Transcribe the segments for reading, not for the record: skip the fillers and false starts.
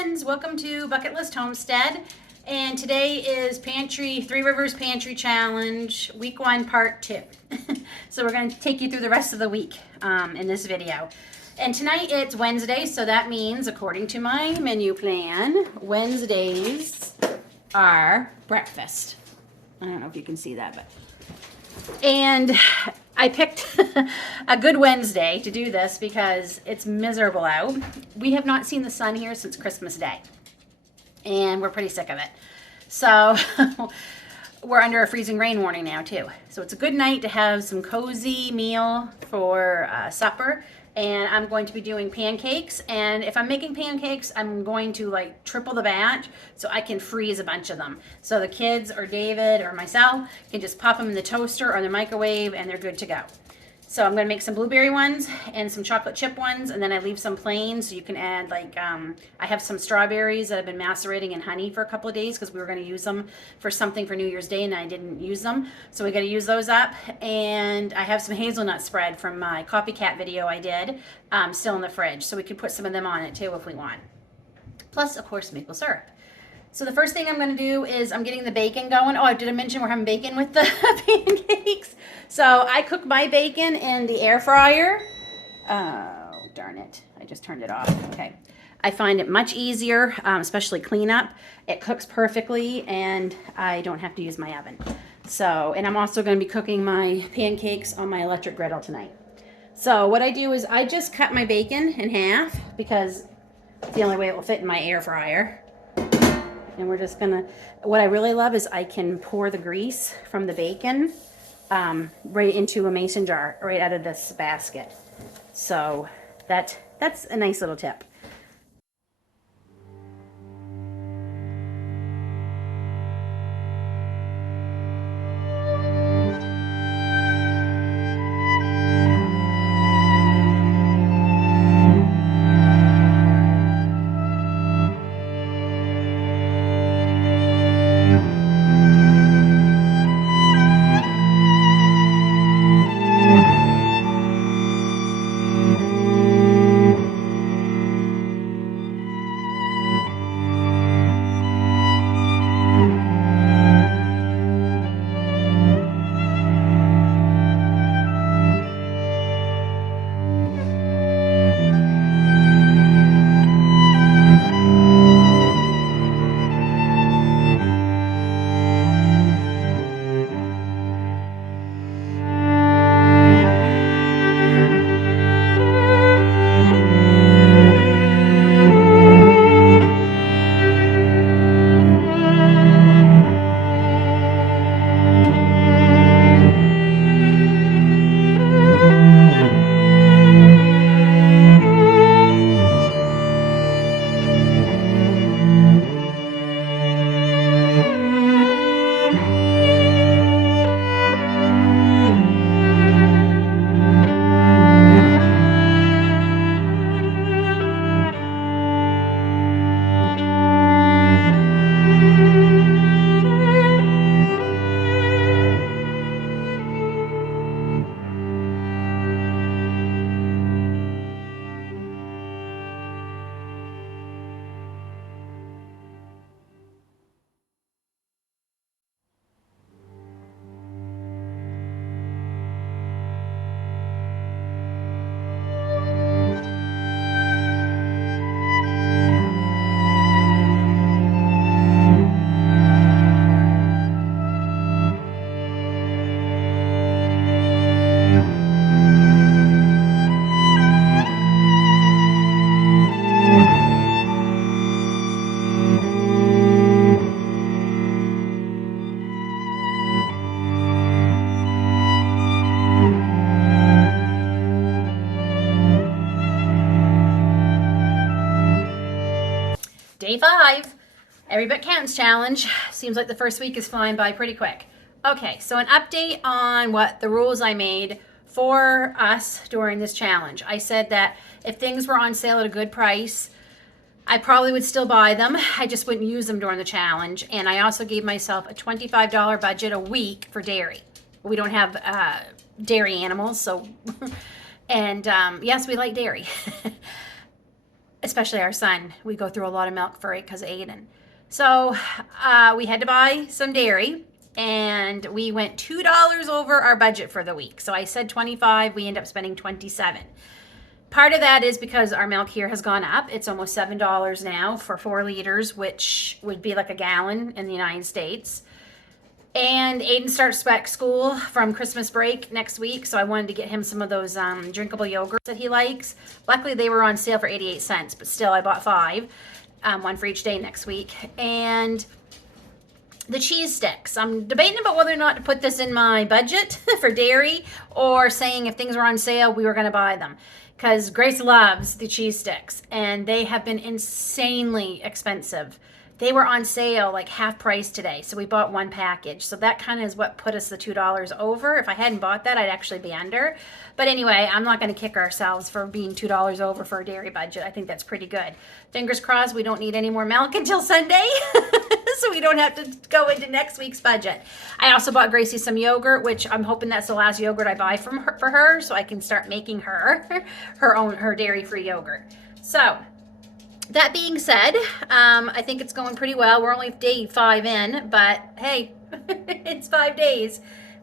friends, welcome to Bucket List Homestead, and today is Three Rivers Pantry Challenge, week 1, part 2. So we're going to take you through the rest of the week in this video. And tonight it's Wednesday, so that means, according to my menu plan, Wednesdays are breakfast. I don't know if you can see that, and I picked a good Wednesday to do this because it's miserable out. We have not seen the sun here since Christmas Day, and we're pretty sick of it. So we're under a freezing rain warning now too. So it's a good night to have some cozy meal for supper. And I'm going to be doing pancakes, and if I'm making pancakes, I'm going to like triple the batch so I can freeze a bunch of them. So the kids or David or myself can just pop them in the toaster or the microwave and they're good to go. So I'm going to make some blueberry ones and some chocolate chip ones, and then I leave some plain so you can add like, I have some strawberries that have been macerating in honey for a couple of days because we were going to use them for something for New Year's Day and I didn't use them. So we got to use those up, and I have some hazelnut spread from my copycat video I did still in the fridge. So we can put some of them on it too if we want. Plus, of course, maple syrup. So the first thing I'm going to do is I'm getting the bacon going. Oh, did I mention we're having bacon with the pancakes? So I cook my bacon in the air fryer. Oh, darn it. I just turned it off. Okay. I find it much easier, especially cleanup. It cooks perfectly, and I don't have to use my oven. So, and I'm also going to be cooking my pancakes on my electric griddle tonight. So what I do is I just cut my bacon in half because it's the only way it will fit in my air fryer. And we're just gonna, what I really love is I can pour the grease from the bacon right into a mason jar, right out of this basket. So that's a nice little tip. Day 5, Every Bit Counts challenge. Seems like the first week is flying by pretty quick. Okay, so an update on what the rules I made for us during this challenge. I said that if things were on sale at a good price, I probably would still buy them. I just wouldn't use them during the challenge. And I also gave myself a $25 budget a week for dairy. We don't have dairy animals, so, and yes, we like dairy. especially our son. We go through a lot of milk for it because of Aiden. So we had to buy some dairy, and we went $2 over our budget for the week. So I said 25, we end up spending 27. Part of that is because our milk here has gone up. It's almost $7 now for 4 liters, which would be like a gallon in the United States. And Aiden starts back school from Christmas break next week, so I wanted to get him some of those drinkable yogurts that he likes. Luckily, they were on sale for 88 cents, but still, I bought 5, one for each day next week. And the cheese sticks. I'm debating about whether or not to put this in my budget for dairy, or saying if things were on sale, we were going to buy them. Because Grace loves the cheese sticks, and they have been insanely expensive. They were on sale like half price today, so we bought 1 package. So that kind of is what put us the $2 over. If I hadn't bought that, I'd actually be under. But anyway, I'm not going to kick ourselves for being $2 over for a dairy budget. I think that's pretty good. Fingers crossed we don't need any more milk until Sunday, so we don't have to go into next week's budget. I also bought Gracie some yogurt, which I'm hoping that's the last yogurt I buy for her, so I can start making her her dairy-free yogurt. So that being said, I think it's going pretty well. We're only day 5 in, but hey, it's 5 days.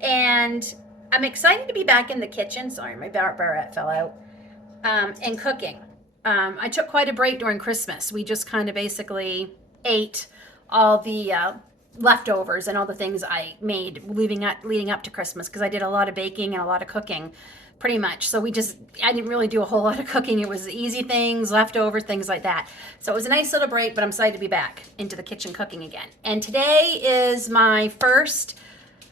And I'm excited to be back in the kitchen. Sorry, my barrette fell out. And cooking. I took quite a break during Christmas. We just kind of basically ate all the leftovers and all the things I made leading up to Christmas, because I did a lot of baking and a lot of cooking. Pretty much. So I didn't really do a whole lot of cooking. It was easy things, leftovers, things like that. So it was a nice little break, but I'm excited to be back into the kitchen cooking again. And today is my first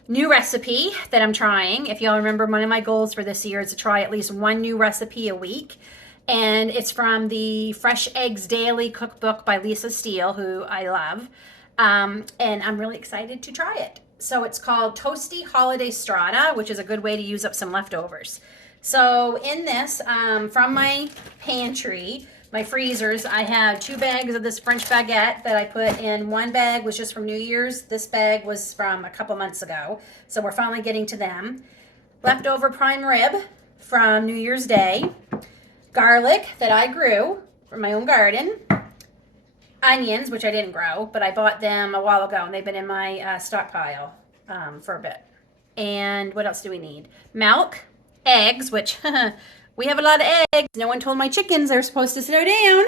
new recipe that I'm trying. If y'all remember, one of my goals for this year is to try at least 1 new recipe a week. And it's from the Fresh Eggs Daily cookbook by Lisa Steele, who I love. And I'm really excited to try it. So it's called Toasty Holiday Strata, which is a good way to use up some leftovers. So in this, from my pantry, my freezers, I have 2 bags of this French baguette that I put in. 1 bag was just from New Year's. This bag was from a couple months ago. So we're finally getting to them. Leftover prime rib from New Year's Day. Garlic that I grew from my own garden. Onions, which I didn't grow, but I bought them a while ago, and they've been in my stockpile for a bit. And what else do we need? Milk, eggs, which we have a lot of eggs. No one told my chickens they're supposed to slow down.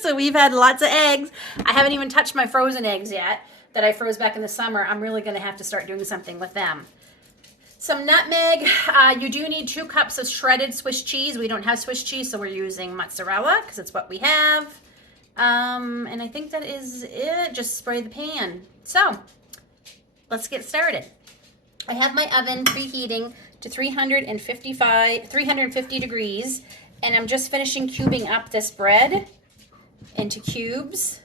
So we've had lots of eggs. I haven't even touched my frozen eggs yet that I froze back in the summer. I'm really going to have to start doing something with them. Some nutmeg. You do need 2 cups of shredded Swiss cheese. We don't have Swiss cheese, so we're using mozzarella because it's what we have. And I think that is it. Just spray the pan. So let's get started. I have my oven preheating to 350 degrees, and I'm just finishing cubing up this bread into cubes.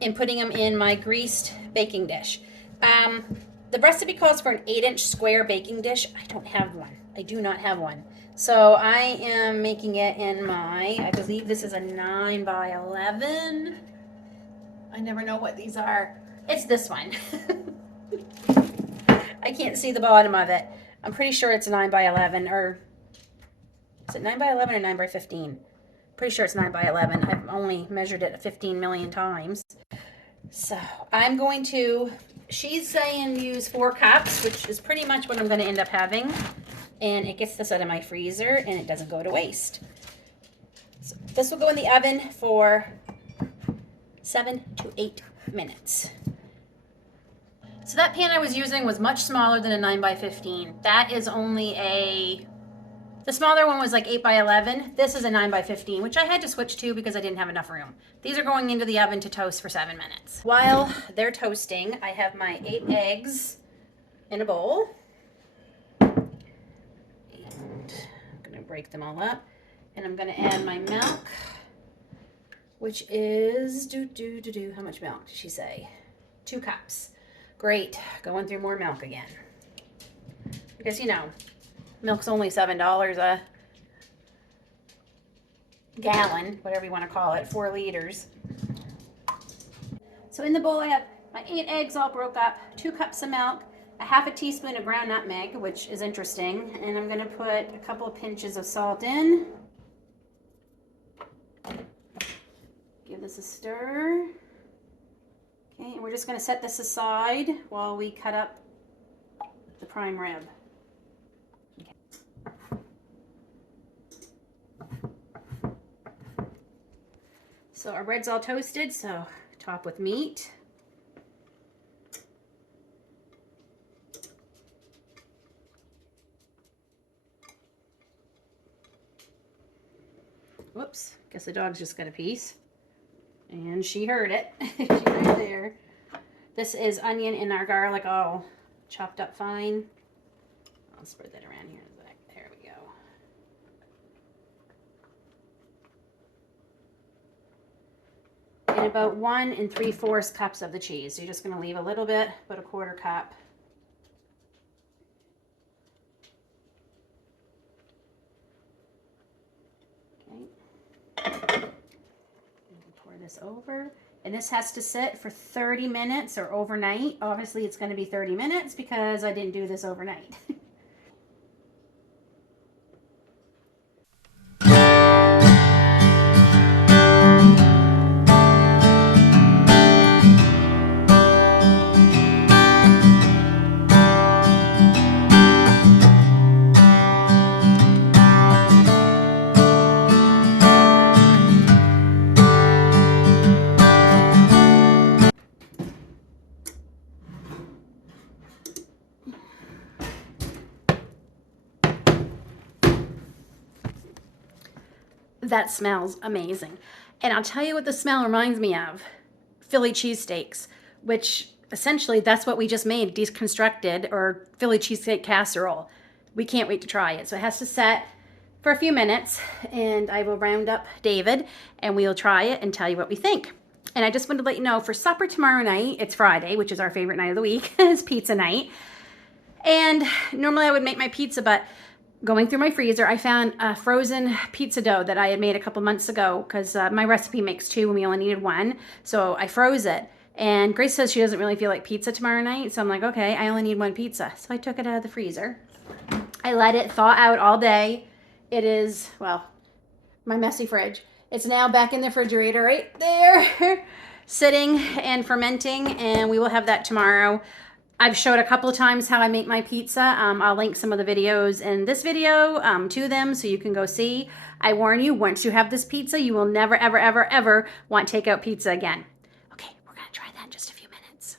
And putting them in my greased baking dish. The recipe calls for an 8-inch square baking dish. I don't have one. I do not have one. So I am making it in my, I believe this is a 9 by 11. I never know what these are. It's this one. I can't see the bottom of it. I'm pretty sure it's 9 by 11, or is it 9 by 11 or 9 by 15? Pretty sure it's 9 by 11. I've only measured it 15 million times. So I'm going to, she's saying use 4 cups, which is pretty much what I'm going to end up having. And it gets this out of my freezer, and it doesn't go to waste. So this will go in the oven for 7 to 8 minutes. So that pan I was using was much smaller than a 9 by 15. That is only the smaller one was like 8 by 11. This is a 9 by 15, which I had to switch to because I didn't have enough room. These are going into the oven to toast for 7 minutes. While they're toasting, I have my 8 eggs in a bowl. I'm going to break them all up, and I'm going to add my milk, which is how much milk did she say? 2 cups. Great. Going through more milk again, because you know milk's only $7 a gallon, whatever you want to call it, 4 liters. So in the bowl I have my 8 eggs all broke up, 2 cups of milk, a half a teaspoon of ground nutmeg, which is interesting, and I'm going to put a couple of pinches of salt in. this a stir. Okay, and we're just going to set this aside while we cut up the prime rib. Okay. So our bread's all toasted, so top with meat. Whoops, guess the dog's just got a piece. And she heard it. She's right there. This is onion and our garlic all chopped up fine. I'll spread that around here in the back. There we go. And about 1 3/4 cups of the cheese. So you're just going to leave a little bit, about a 1/4 cup. Pour this over, and this has to sit for 30 minutes or overnight. Obviously it's going to be 30 minutes because I didn't do this overnight. That smells amazing. And I'll tell you what the smell reminds me of. Philly cheesesteaks, which essentially that's what we just made, deconstructed, or Philly cheesesteak casserole. We can't wait to try it. So it has to set for a few minutes, and I will round up David and we'll try it and tell you what we think. And I just wanted to let you know, for supper tomorrow night, it's Friday, which is our favorite night of the week, it's pizza night. And normally I would make my pizza, but going through my freezer, I found a frozen pizza dough that I had made a couple months ago, because my recipe makes 2 and we only needed 1. So I froze it. And Grace says she doesn't really feel like pizza tomorrow night. So I'm like, okay, I only need 1 pizza. So I took it out of the freezer. I let it thaw out all day. It is, well, my messy fridge. It's now back in the refrigerator right there, sitting and fermenting, and we will have that tomorrow. I've showed a couple of times how I make my pizza. I'll link some of the videos in this video to them so you can go see. I warn you, once you have this pizza, you will never, ever, ever, ever want takeout pizza again. Okay, we're gonna try that in just a few minutes.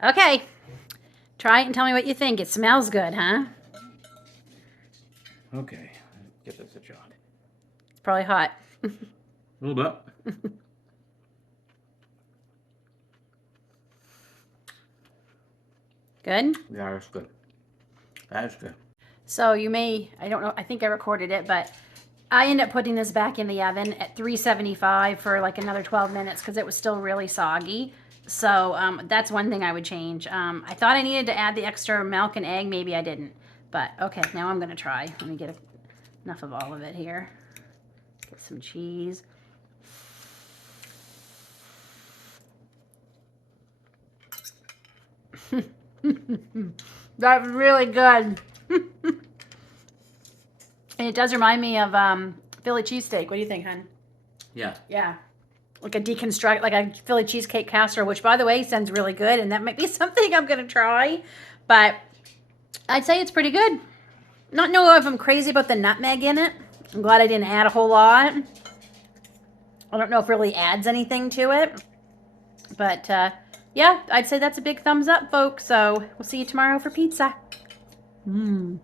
Okay, try it and tell me what you think. It smells good, huh? Okay, give this a shot. It's probably hot. A little bit. Good? Yeah, that's good. That is good. So you may, I don't know, I think I recorded it, but I ended up putting this back in the oven at 375 for like another 12 minutes because it was still really soggy. So that's one thing I would change. I thought I needed to add the extra milk and egg. Maybe I didn't. But okay, now I'm going to try. Let me get enough of all of it here. Get some cheese. That's really good. And it does remind me of Philly cheesesteak. What do you think, hon? Yeah. Yeah. Like a deconstruct, like a Philly cheesecake casserole, which by the way sounds really good, and that might be something I'm gonna try. But I'd say it's pretty good. Not know if I'm crazy about the nutmeg in it. I'm glad I didn't add a whole lot. I don't know if it really adds anything to it. But yeah, I'd say that's a big thumbs up, folks. So we'll see you tomorrow for pizza. Mmm.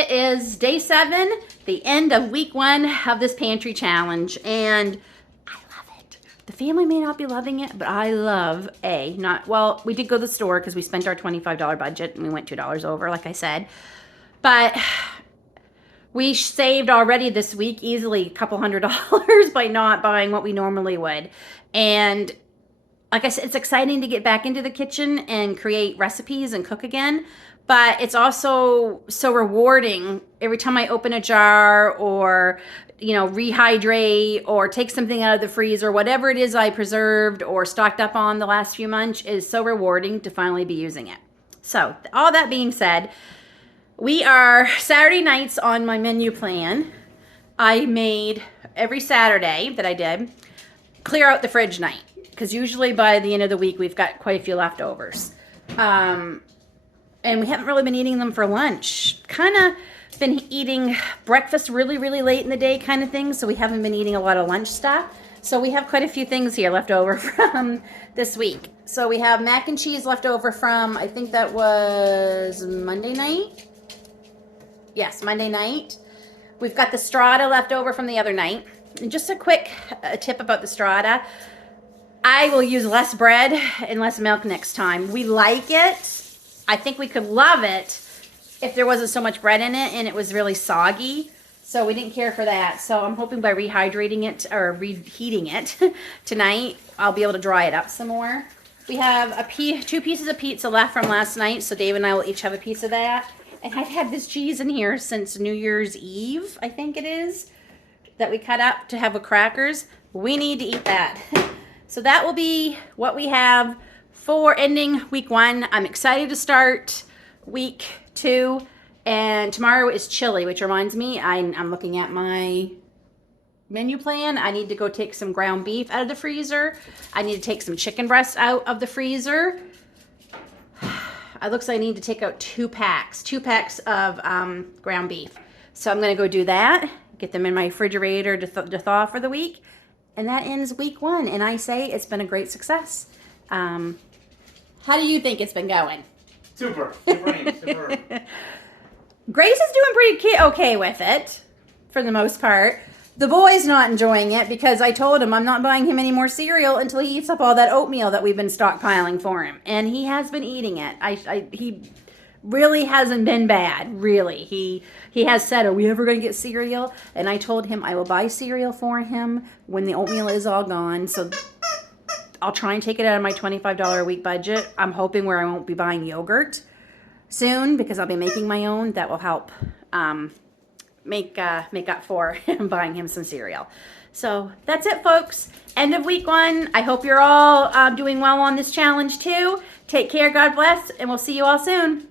it is day 7, the end of week 1 of this pantry challenge, and I love it. The family may not be loving it, but I love well, we did go to the store because we spent our $25 budget and we went $2 over, like I said, but we saved already this week easily a couple $100 by not buying what we normally would. And like I said, it's exciting to get back into the kitchen and create recipes and cook again. But it's also so rewarding every time I open a jar or, rehydrate or take something out of the freezer, whatever it is I preserved or stocked up on the last few months is so rewarding to finally be using it. So all that being said, we are Saturday nights on my menu plan. I made every Saturday that I did clear out the fridge night because usually by the end of the week we've got quite a few leftovers. And we haven't really been eating them for lunch. Kind of been eating breakfast really, really late in the day kind of thing, so we haven't been eating a lot of lunch stuff. So we have quite a few things here left over from this week. So we have mac and cheese left over from, I think that was Monday night. Yes, Monday night. We've got the strata left over from the other night. And just a quick tip about the strata. I will use less bread and less milk next time. We like it. I think we could love it if there wasn't so much bread in it and it was really soggy. So we didn't care for that. So I'm hoping by rehydrating it or reheating it tonight, I'll be able to dry it up some more. We have 2 pieces of pizza left from last night. So Dave and I will each have a piece of that. And I've had this cheese in here since New Year's Eve, I think it is, that we cut up to have with crackers. We need to eat that. So that will be what we have for ending week 1. I'm excited to start week 2, and tomorrow is chili, which reminds me, I'm looking at my menu plan. I need to go take some ground beef out of the freezer. I need to take some chicken breasts out of the freezer. It looks like I need to take out 2 packs of ground beef. So I'm going to go do that, get them in my refrigerator to thaw for the week, and that ends week 1. And I say it's been a great success. How do you think it's been going? Super. Super. Grace is doing pretty okay with it, for the most part. The boy's not enjoying it because I told him I'm not buying him any more cereal until he eats up all that oatmeal that we've been stockpiling for him. And he has been eating it. He really hasn't been bad, really. He has said, are we ever going to get cereal? And I told him I will buy cereal for him when the oatmeal is all gone. So I'll try and take it out of my $25 a week budget. I'm hoping where I won't be buying yogurt soon because I'll be making my own. That will help make up for buying him some cereal. So that's it, folks. End of week 1. I hope you're all doing well on this challenge too. Take care, God bless, and we'll see you all soon.